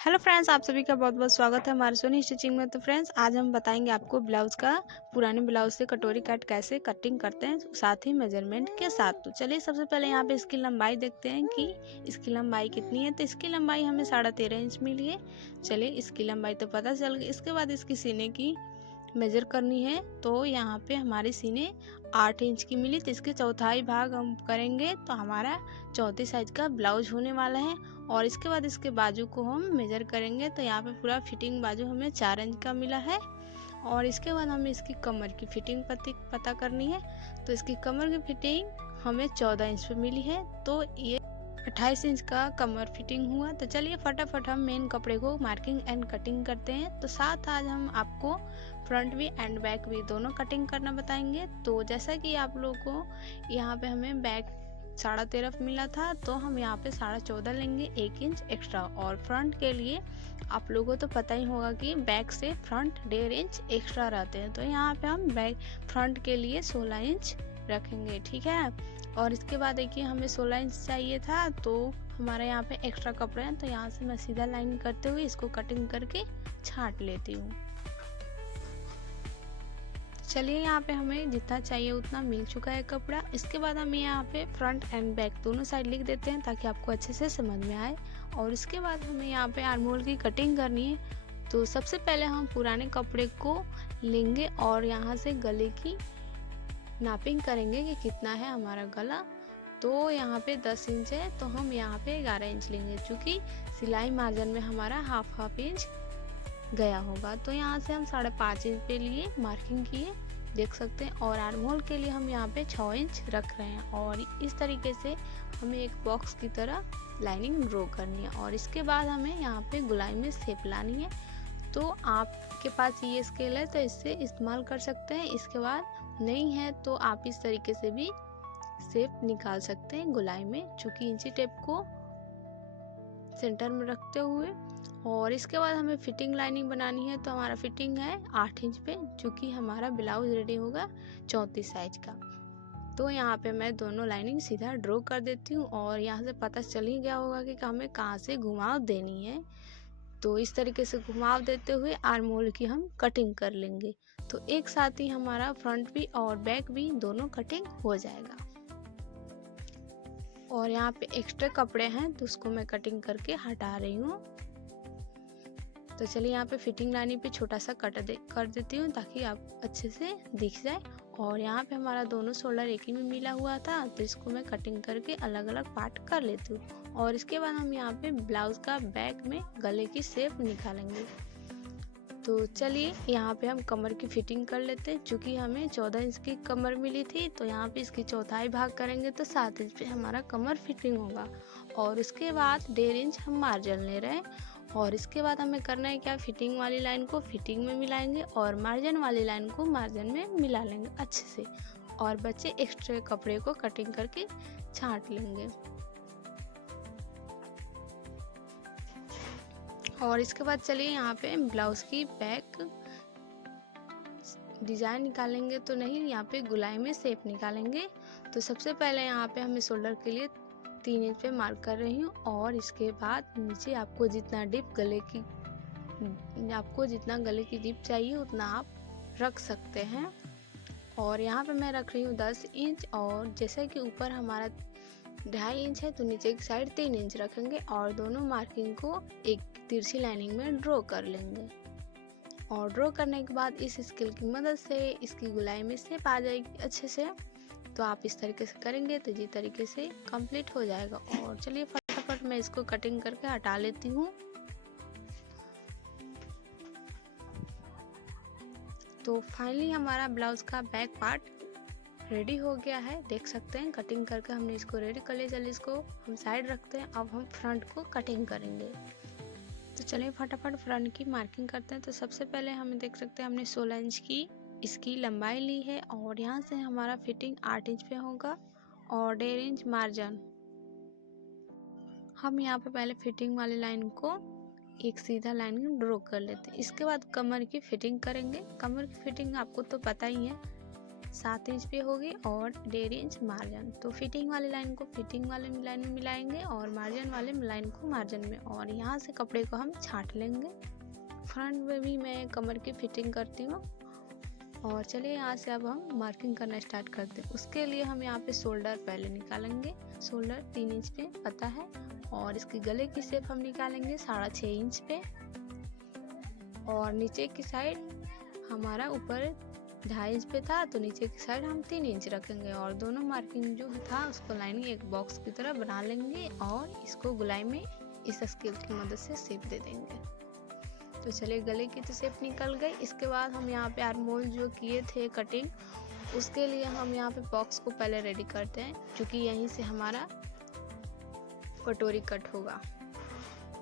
Hello friends, आप सभी का बहुत बहुत स्वागत है हमारे सोनी स्टिचिंग में। तो फ्रेंड्स, आज हम बताएंगे आपको ब्लाउज का पुराने ब्लाउज से कटोरी कट कैसे कटिंग करते हैं, साथ ही मेजरमेंट के साथ। तो चलिए सबसे पहले यहाँ पे इसकी लंबाई देखते हैं कि इसकी लंबाई कितनी है। तो इसकी लंबाई हमें 13.5 इंच मिली है। चलिए इसकी लंबाई तो पता चल गई। इसके बाद इसकी सीने की मेजर करनी है। तो यहाँ पे हमारी सीने 8 इंच की मिली। तो इसके चौथाई भाग हम करेंगे तो हमारा 34 साइज का ब्लाउज होने वाला है। और इसके बाद इसके बाजू को हम मेजर करेंगे। तो यहाँ पे पूरा फिटिंग बाजू हमें 4 इंच का मिला है। और इसके बाद हमें इसकी कमर की फिटिंग पता करनी है। तो इसकी कमर की फिटिंग हमें 14 इंच पे मिली है। तो ये 28 इंच का कमर फिटिंग हुआ। तो चलिए फटाफट हम मेन कपड़े को मार्किंग एंड कटिंग करते हैं। तो साथ आज हम आपको फ्रंट भी एंड बैक भी दोनों कटिंग करना बताएंगे। तो जैसा कि आप लोगों को यहाँ पे हमें बैक 13.5 मिला था, तो हम यहाँ पे 14.5 लेंगे, 1 इंच एक्स्ट्रा। और फ्रंट के लिए आप लोगों को तो पता ही होगा कि बैक से फ्रंट 1.5 इंच एक्स्ट्रा रहते हैं। तो यहाँ पे हम बैक फ्रंट के लिए 16 इंच रखेंगे, ठीक है। और इसके बाद देखिए हमें 16 इंच चाहिए था, तो हमारे यहाँ पे एक्स्ट्रा कपड़े हैं। तो यहाँ से मैं सीधा लाइन करते हुए इसको कटिंग करके छांट लेती हूँ। चलिए यहाँ पे हमें जितना चाहिए उतना मिल चुका है कपड़ा। इसके बाद हम यहाँ पे फ्रंट एंड बैक दोनों साइड लिख देते हैं ताकि आपको अच्छे से समझ में आए। और इसके बाद हमें यहाँ पे आर्म होल की कटिंग करनी है। तो सबसे पहले हम पुराने कपड़े को लेंगे और यहाँ से गले की नापिंग करेंगे कि कितना है हमारा गला। तो यहाँ पे 10 इंच है, तो हम यहाँ पे 11 इंच लेंगे, क्योंकि सिलाई मार्जिन में हमारा हाफ इंच गया होगा। तो यहाँ से हम 5.5 इंच पे लिए मार्किंग किए, देख सकते हैं। और आर्म होल के लिए हम यहाँ पे 6 इंच रख रहे हैं। और इस तरीके से हमें एक बॉक्स की तरह लाइनिंग ड्रॉ करनी है। और इसके बाद हमें यहाँ पे गुलाई में शेप लानी है। तो आपके पास ये स्केल है तो इससे इस्तेमाल कर सकते हैं। इसके बाद नहीं है तो आप इस तरीके से भी शेप निकाल सकते हैं गुलाई में, चूँकि इंची टेप को सेंटर में रखते हुए। और इसके बाद हमें फिटिंग लाइनिंग बनानी है। तो हमारा फिटिंग है 8 इंच पे, क्योंकि हमारा ब्लाउज रेडी होगा 34 साइज का। तो यहाँ पे मैं दोनों लाइनिंग सीधा ड्रॉ कर देती हूँ। और यहाँ से पता चल ही गया होगा कि हमें कहाँ से घुमाव देनी है। तो इस तरीके से घुमाव देते हुए आर्म होल की हम कटिंग कर लेंगे। तो एक साथ ही हमारा फ्रंट भी और बैक भी दोनों कटिंग हो जाएगा। और यहाँ पे एक्स्ट्रा कपड़े हैं तो उसको मैं कटिंग करके हटा रही हूँ। तो चलिए यहाँ पे फिटिंग लाइनिंग पे छोटा सा कर देती हूँ ताकि आप अच्छे से दिख जाए। और यहाँ पे हमारा दोनों शोल्डर एक ही में मिला हुआ था, तो इसको मैं कटिंग करके अलग अलग पार्ट कर लेती हूँ। और इसके बाद हम यहाँ पे ब्लाउज का बैक में गले की शेप निकालेंगे। तो चलिए यहाँ पे हम कमर की फिटिंग कर लेते हैं। चूँकि हमें 14 इंच की कमर मिली थी, तो यहाँ पे इसकी चौथाई भाग करेंगे तो 7 इंच पे हमारा कमर फिटिंग होगा। और उसके बाद 1.5 इंच हम मार्जिन ले रहे हैं। और इसके बाद हमें करना है क्या, फिटिंग वाली लाइन को फिटिंग में मिलाएंगे और मार्जिन वाली लाइन को मार्जिन में मिला लेंगे अच्छे से। और बचे एक्स्ट्रा कपड़े को कटिंग करके छांट लेंगे। और इसके बाद चलिए यहाँ पे ब्लाउज की बैक डिजाइन निकालेंगे। तो नहीं, यहाँ पे गुलाई में शेप निकालेंगे। तो सबसे पहले यहाँ पे हमें शोल्डर के लिए 3 इंच पे मार्क कर रही हूँ। और इसके बाद नीचे आपको जितना गले की डिप चाहिए उतना आप रख सकते हैं। और यहाँ पे मैं रख रही हूँ 10 इंच। और जैसे कि ऊपर हमारा 2.5 इंच है, तो नीचे की साइड 3 इंच रखेंगे। और दोनों मार्किंग को एक तिरछी लाइनिंग में ड्रॉ कर लेंगे। और ड्रॉ करने के बाद इस स्केल की मदद से इसकी गुलाई में शेप आ जाएगी अच्छे से। तो आप इस तरीके से करेंगे तो इसी तरीके से कंप्लीट हो जाएगा। और चलिए फटाफट मैं इसको कटिंग करके हटा लेती हूँ। तो फाइनली हमारा ब्लाउज का बैक पार्ट रेडी हो गया है, देख सकते हैं। कटिंग करके हमने इसको रेडी कर लिया। चलिए इसको हम साइड रखते हैं। अब हम फ्रंट को कटिंग करेंगे। तो चलिए फटाफट फ्रंट की मार्किंग करते हैं। तो सबसे पहले हम देख सकते हैं हमने 16 इंच की इसकी लंबाई ली है। और यहाँ से हमारा फिटिंग 8 इंच पे होगा और 1.5 इंच मार्जिन। हम यहाँ पे पहले फिटिंग वाली लाइन को एक सीधा लाइन ड्रॉ कर लेते हैं। इसके बाद कमर की फिटिंग करेंगे। कमर की फिटिंग आपको तो पता ही है, 7 इंच पे होगी और 1.5 इंच मार्जिन। तो फिटिंग वाली लाइन को फिटिंग वाले लाइन में मिलाएंगे और मार्जिन वाले लाइन को मार्जिन में, और यहाँ से कपड़े को हम छांट लेंगे। फ्रंट में भी मैं कमर की फिटिंग करती हूँ। और चलिए यहाँ से अब हम मार्किंग करना स्टार्ट करते हैं। उसके लिए हम यहाँ पे शोल्डर पहले निकालेंगे। शोल्डर 3 इंच पे पता है, और इसके गले की शेप हम निकालेंगे 6.5 इंच पे, और नीचे की साइड हमारा ऊपर 2.5 इंच पे था तो नीचे की साइड हम 3 इंच रखेंगे, और दोनों मार्किंग जो था उसको लाइन एक बॉक्स की तरह बना लेंगे और इसको गुलाई में इस स्केल की मदद से शेप दे देंगे। तो चलिए गले की तो शेप निकल गई। इसके बाद हम यहाँ पे आर्म होल जो किए थे कटिंग, उसके लिए हम यहाँ पे बॉक्स को पहले रेडी करते हैं, क्योंकि यहीं से हमारा कटोरी कट होगा।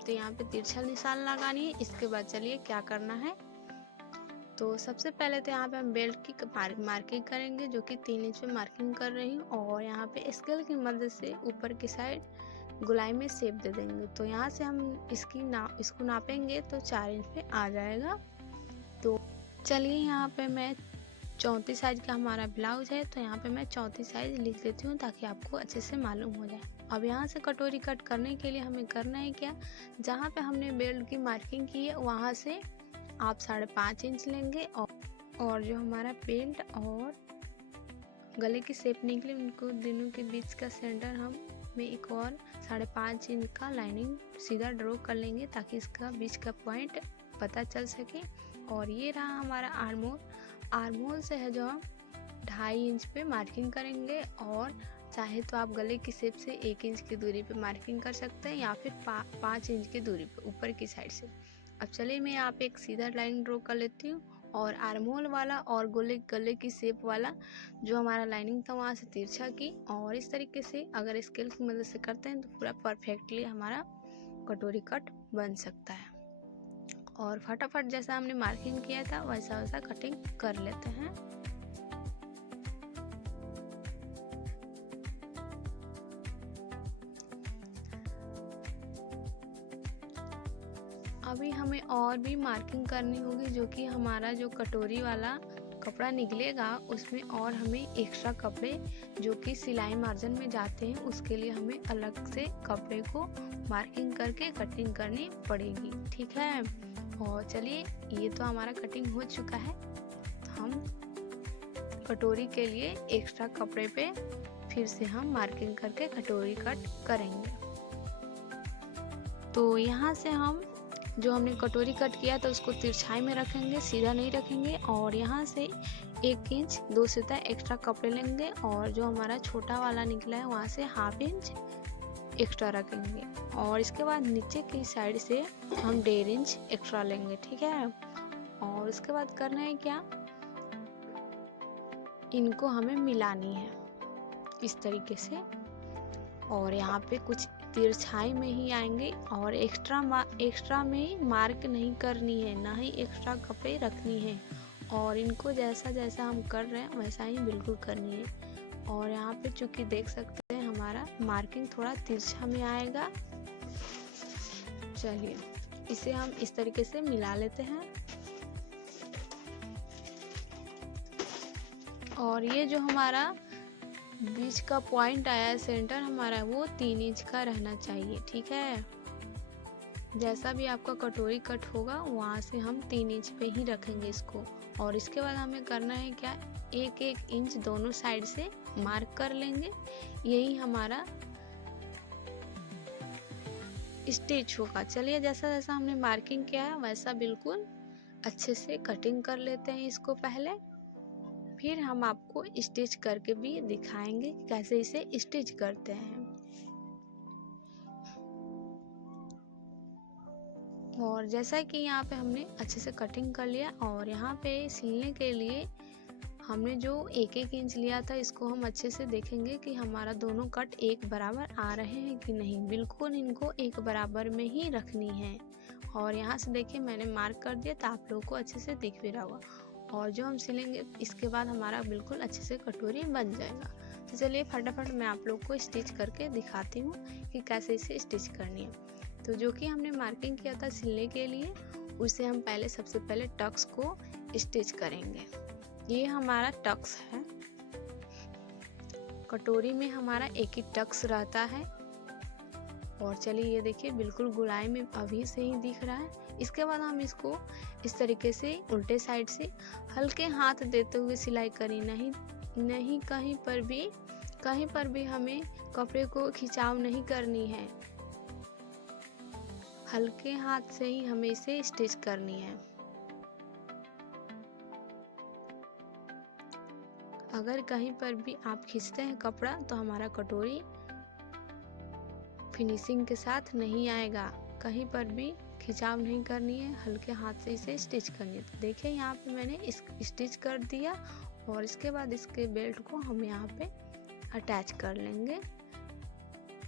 तो यहाँ पे तिरछा निशान लगानी है। इसके बाद चलिए क्या करना है। तो सबसे पहले तो यहाँ पे हम बेल्ट की मार्किंग करेंगे, जो कि 3 इंच पे मार्किंग कर रही हूँ, और यहाँ पे स्केल की मदद से ऊपर की साइड गुलाई में शेप दे देंगे। तो यहाँ से हम इसको नापेंगे तो 4 इंच पे आ जाएगा। तो चलिए यहाँ पे मैं 34 साइज का हमारा ब्लाउज है, तो यहाँ पे मैं 34 साइज लिख देती हूँ ताकि आपको अच्छे से मालूम हो जाए। अब यहाँ से कटोरी कट करने के लिए हमें करना है क्या, जहाँ पे हमने बेल्ट की मार्किंग की है वहाँ से आप 5.5 इंच लेंगे, और जो हमारा बेल्ट और गले की शेप निकले उनको दोनों के बीच का सेंटर हम में एक और 5.5 इंच का लाइनिंग सीधा ड्रॉ कर लेंगे ताकि इसका बीच का पॉइंट पता चल सके। और ये रहा हमारा आर्म होल। आर्म होल से है जो हम 2.5 इंच पे मार्किंग करेंगे, और चाहे तो आप गले की शेप से 1 इंच की दूरी पे मार्किंग कर सकते हैं, या फिर 5 इंच की दूरी पे ऊपर की साइड से। अब चलिए मैं यहाँ पे एक सीधा लाइन ड्रॉ कर लेती हूँ, और आर्म होल वाला और गले की शेप वाला जो हमारा लाइनिंग था वहाँ से तिरछा की, और इस तरीके से अगर स्केल की मदद से करते हैं तो पूरा परफेक्टली हमारा कटोरी कट बन सकता है। और फटाफट जैसा हमने मार्किंग किया था वैसा वैसा कटिंग कर लेते हैं। अभी हमें और भी मार्किंग करनी होगी, जो कि हमारा जो कटोरी वाला कपड़ा निकलेगा उसमें और हमें एक्स्ट्रा कपड़े जो कि सिलाई मार्जिन में जाते हैं उसके लिए हमें अलग से कपड़े को मार्किंग करके कटिंग करनी पड़ेगी। ठीक है, और चलिए ये तो हमारा कटिंग हो चुका है। हम कटोरी के लिए एक्स्ट्रा कपड़े पे फिर से हम मार्किंग करके कटोरी कट करेंगे। तो यहाँ से हम जो हमने कटोरी कट किया था उसको तिरछाई में रखेंगे, सीधा नहीं रखेंगे, और यहाँ से 1 इंच 2 सूता एक्स्ट्रा कपड़े लेंगे, और जो हमारा छोटा वाला निकला है वहाँ से 1/2 इंच एक्स्ट्रा रखेंगे, और इसके बाद नीचे की साइड से हम 1.5 इंच एक्स्ट्रा लेंगे। ठीक है, और उसके बाद करना है क्या, इनको हमें मिलानी है इस तरीके से, और यहाँ पे कुछ तिरछाई में ही आएंगे, और एक्स्ट्रा में मार्क नहीं करनी है, ना ही एक्स्ट्रा कपड़े रखनी है, और इनको जैसा जैसा हम कर रहे हैं वैसा ही बिल्कुल करनी है। और यहाँ पे चूंकि देख सकते हैं हमारा मार्किंग थोड़ा तिरछा में आएगा। चलिए इसे हम इस तरीके से मिला लेते हैं, और ये जो हमारा बीच का पॉइंट आया है सेंटर हमारा, वो 3 इंच का रहना चाहिए। ठीक है, जैसा भी आपका कटोरी कट होगा वहाँ से हम 3 इंच पे ही रखेंगे इसको। और इसके बाद हमें करना है क्या, 1-1 इंच दोनों साइड से मार्क कर लेंगे। यही हमारा स्टिच होगा। चलिए जैसा जैसा हमने मार्किंग किया है वैसा बिल्कुल अच्छे से कटिंग कर लेते हैं इसको पहले, फिर हम आपको स्टिच करके भी दिखाएंगे कैसे इसे स्टिच करते हैं। और जैसा कि यहाँ पे हमने अच्छे से कटिंग कर लिया, और यहाँ पे सिलने के लिए हमने जो 1-1 इंच लिया था इसको हम अच्छे से देखेंगे कि हमारा दोनों कट एक बराबर आ रहे हैं कि नहीं। बिल्कुल इनको एक बराबर में ही रखनी है। और यहाँ से देखिए मैंने मार्क कर दिया तो आप लोगों को अच्छे से दिख भी रहा होगा। और जो हम सिलेंगे इसके बाद हमारा बिल्कुल अच्छे से कटोरी बन जाएगा। तो चलिए फटाफट मैं आप लोग को स्टिच करके दिखाती हूँ कि कैसे इसे स्टिच करनी है। तो जो कि हमने मार्किंग किया था सिलने के लिए, उसे हम सबसे पहले टक्स को स्टिच करेंगे। ये हमारा टक्स है, कटोरी में हमारा एक ही टक्स रहता है। और चलिए ये देखिए बिल्कुल गोलाई में अभी से ही दिख रहा है। इसके बाद हम इसको इस तरीके से उल्टे साइड से हल्के हाथ देते हुए सिलाई करें, नहीं कहीं पर भी हमें कपड़े को खिंचाव नहीं करनी है, हल्के हाथ से ही हमें इसे स्टिच करनी है। अगर कहीं पर भी आप खींचते हैं कपड़ा तो हमारा कटोरी फिनिशिंग के साथ नहीं आएगा। कहीं पर भी खिंचाव नहीं करनी है, हल्के हाथ से इसे स्टिच करनी है। तो देखिए यहाँ पे मैंने स्टिच कर दिया और इसके बाद इसके बेल्ट को हम यहाँ पे अटैच कर लेंगे।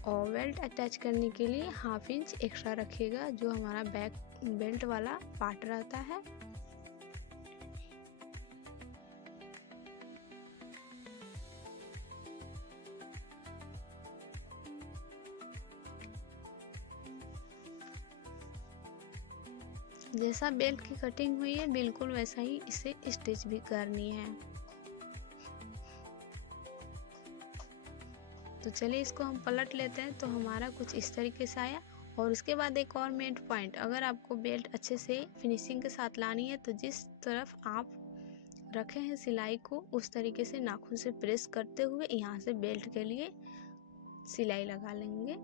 और बेल्ट अटैच करने के लिए 1/2 इंच एक्स्ट्रा रखिएगा, जो हमारा बैक बेल्ट वाला पार्ट रहता है। जैसा बेल्ट की कटिंग हुई है बिल्कुल वैसा ही इसे स्टिच भी करनी है। तो चलिए इसको हम पलट लेते हैं। तो हमारा कुछ इस तरीके से आया। और उसके बाद एक और मेन पॉइंट, अगर आपको बेल्ट अच्छे से फिनिशिंग के साथ लानी है तो जिस तरफ आप रखे हैं सिलाई को उस तरीके से नाखून से प्रेस करते हुए यहाँ से बेल्ट के लिए सिलाई लगा लेंगे।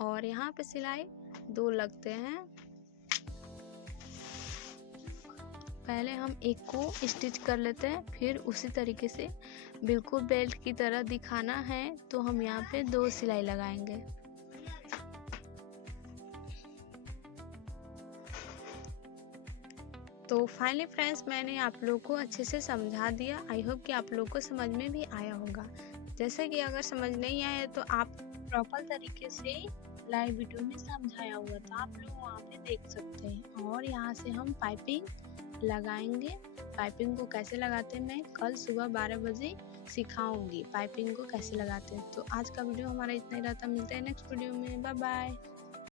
और यहाँ पे सिलाई 2 लगते हैं। पहले हम एक को स्टिच कर लेते हैं, फिर उसी तरीके से बिल्कुल बेल्ट की तरह दिखाना है तो हम यहाँ पे 2 सिलाई लगाएंगे। तो फाइनली फ्रेंड्स मैंने आप लोग को अच्छे से समझा दिया। आई होप कि आप लोग को समझ में भी आया होगा। जैसे कि अगर समझ नहीं आया तो आप प्रॉपर तरीके से लाइव वीडियो में समझाया हुआ था, आप लोग वहाँ पे देख सकते हैं। और यहाँ से हम पाइपिंग लगाएंगे। पाइपिंग को कैसे लगाते हैं मैं कल सुबह 12 बजे सिखाऊंगी, पाइपिंग को कैसे लगाते हैं। तो आज का वीडियो हमारा इतना ही रहता। मिलते हैं नेक्स्ट वीडियो में। Bye bye.